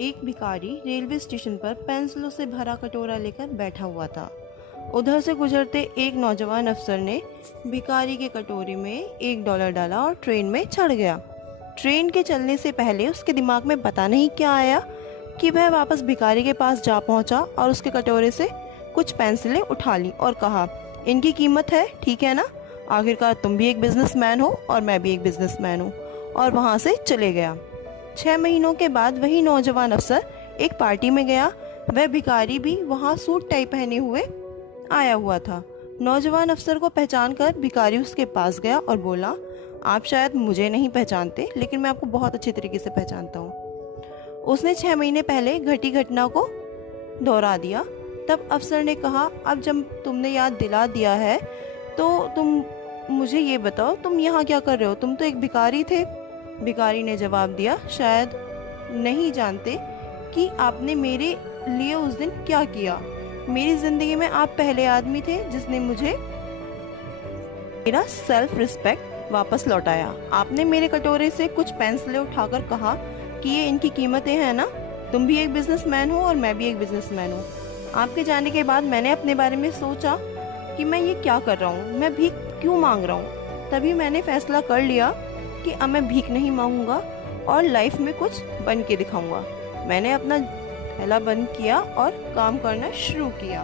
एक भिखारी railway station पर पेंसिलों से भरा कटोरा लेकर बैठा हुआ था। उधर से गुजरते एक नौजवान अफसर ने भिखारी के कटोरे में $1 डाला और ट्रेन में चढ़ गया। ट्रेन के चलने से पहले उसके दिमाग में पता नहीं क्या आया कि वह वापस भिखारी के पास जा पहुंचा और उसके कटोरे से कुछ पेंसिलें उठा ली और कहा, इनकी कीमत है, ठीक है ना? आखिरकार तुम भी एक बिजनेसमैन हो और मैं भी एक बिजनेसमैन हूँ। और वहाँ से चले गया। 6 महीनों के बाद वही नौजवान अफसर एक पार्टी में गया। वह भिखारी भी वहाँ सूट टाई पहने हुए आया हुआ था। नौजवान अफसर को पहचान कर भिखारी उसके पास गया और बोला, आप शायद मुझे नहीं पहचानते, लेकिन मैं आपको बहुत अच्छे तरीके से पहचानता हूँ। उसने 6 महीने पहले घटी घटना को दोहरा दिया। तब अफसर ने कहा, अब जब तुमने याद दिला दिया है तो तुम मुझे ये बताओ, तुम यहाँ क्या कर रहे हो? तुम तो एक भिखारी थे। भिखारी ने जवाब दिया, शायद नहीं जानते कि आपने मेरे लिए उस दिन क्या किया। मेरी जिंदगी में आप पहले आदमी थे जिसने मुझे मेरा सेल्फ रिस्पेक्ट वापस लौटाया। आपने मेरे कटोरे से कुछ पेंसिलें उठाकर कहा कि ये इनकी कीमतें हैं ना? तुम भी एक बिजनेसमैन हो और मैं भी एक बिजनेसमैन हूँ। आपके जाने के बाद मैंने अपने बारे में सोचा कि मैं ये क्या कर रहा हूँ, मैं भीख क्यों मांग रहा हूँ। तभी मैंने फैसला कर लिया कि अब मैं भीख नहीं मांगूंगा और लाइफ में कुछ बन के दिखाऊंगा। मैंने अपना थैला बंद किया और काम करना शुरू किया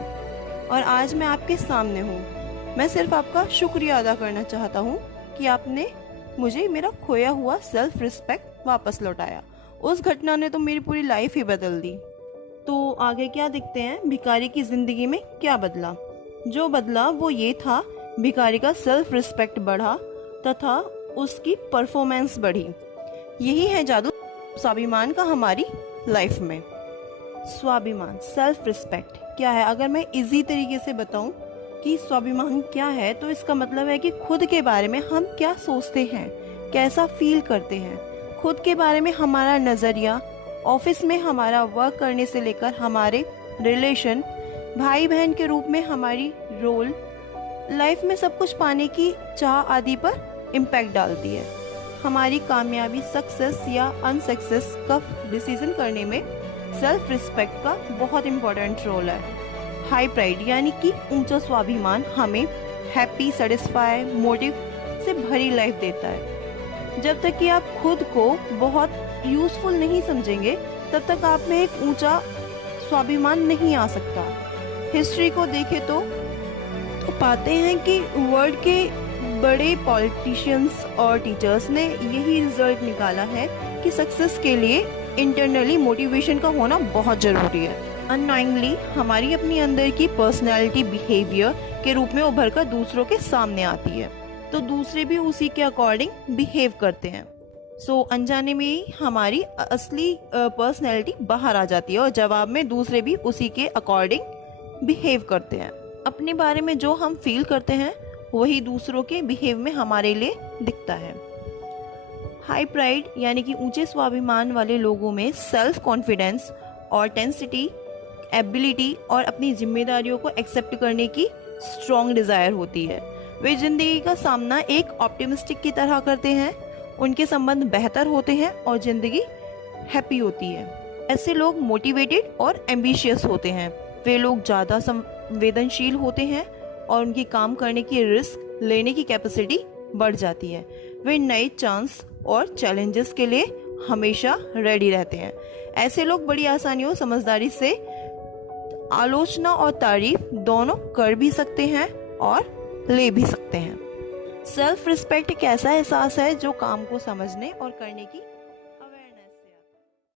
और आज मैं आपके सामने हूँ। मैं सिर्फ आपका शुक्रिया अदा करना चाहता हूँ कि आपने मुझे मेरा खोया हुआ सेल्फ रिस्पेक्ट वापस लौटाया। उस घटना ने तो मेरी पूरी लाइफ ही बदल दी। तो आगे क्या देखते हैं, भिखारी की जिंदगी में क्या बदला? जो बदला वो ये था, भिखारी का सेल्फ रिस्पेक्ट बढ़ा तथा उसकी परफॉर्मेंस बढ़ी। यही है जादू स्वाभिमान का हमारी लाइफ में। स्वाभिमान, सेल्फ रिस्पेक्ट क्या है? अगर मैं इजी तरीके से बताऊं कि स्वाभिमान क्या है, तो इसका मतलब है कि खुद के बारे में हम क्या सोचते हैं, कैसा फील करते हैं, खुद के बारे में हमारा नजरिया, ऑफिस में हमारा वर्क करने से लेकर हमारे रिलेशन, भाई बहन के रूप में हमारी रोल, लाइफ में सब कुछ पाने की चाह आदि पर इम्पैक्ट डालती है। हमारी कामयाबी, सक्सेस या अनसक्सेस का डिसीजन करने में सेल्फ रिस्पेक्ट का बहुत इम्पोर्टेंट रोल है। हाई प्राइड यानी कि ऊंचा स्वाभिमान हमें हैप्पी, सेटिस्फाई, मोटिव से भरी लाइफ देता है। जब तक कि आप खुद को बहुत यूजफुल नहीं समझेंगे, तब तक आप में एक ऊंचा स्वाभिमान नहीं आ सकता। हिस्ट्री को देखें तो पाते हैं कि वर्ल्ड के बड़े पॉलिटिशियंस और टीचर्स ने यही रिजल्ट निकाला है कि सक्सेस के लिए इंटरनली मोटिवेशन का होना बहुत जरूरी है। अननोइंगली हमारी अपनी अंदर की पर्सनैलिटी बिहेवियर के रूप में उभर कर दूसरों के सामने आती है, तो दूसरे भी उसी के अकॉर्डिंग बिहेव करते हैं। सो अनजाने में ही हमारी असली पर्सनैलिटी बाहर आ जाती है और जवाब में दूसरे भी उसी के अकॉर्डिंग बिहेव करते हैं। अपने बारे में जो हम फील करते हैं वही दूसरों के बिहेव में हमारे लिए दिखता है। हाई प्राइड यानी कि ऊंचे स्वाभिमान वाले लोगों में सेल्फ कॉन्फिडेंस, ऑथेंटिसिटी, एबिलिटी और अपनी जिम्मेदारियों को एक्सेप्ट करने की स्ट्रॉन्ग डिजायर होती है। वे जिंदगी का सामना एक ऑप्टिमिस्टिक की तरह करते हैं, उनके संबंध बेहतर होते हैं और जिंदगी हैप्पी होती है। ऐसे लोग मोटिवेटेड और एम्बिशियस होते हैं। वे लोग ज़्यादा संवेदनशील होते हैं और उनकी काम करने की रिस्क लेने की कैपेसिटी बढ़ जाती है। वे नए चांस और चैलेंजेस के लिए हमेशा रेडी रहते हैं। ऐसे लोग बड़ी आसानी और समझदारी से आलोचना और तारीफ दोनों कर भी सकते हैं और ले भी सकते हैं। सेल्फ रिस्पेक्ट एक ऐसा एहसास है जो काम को समझने और करने की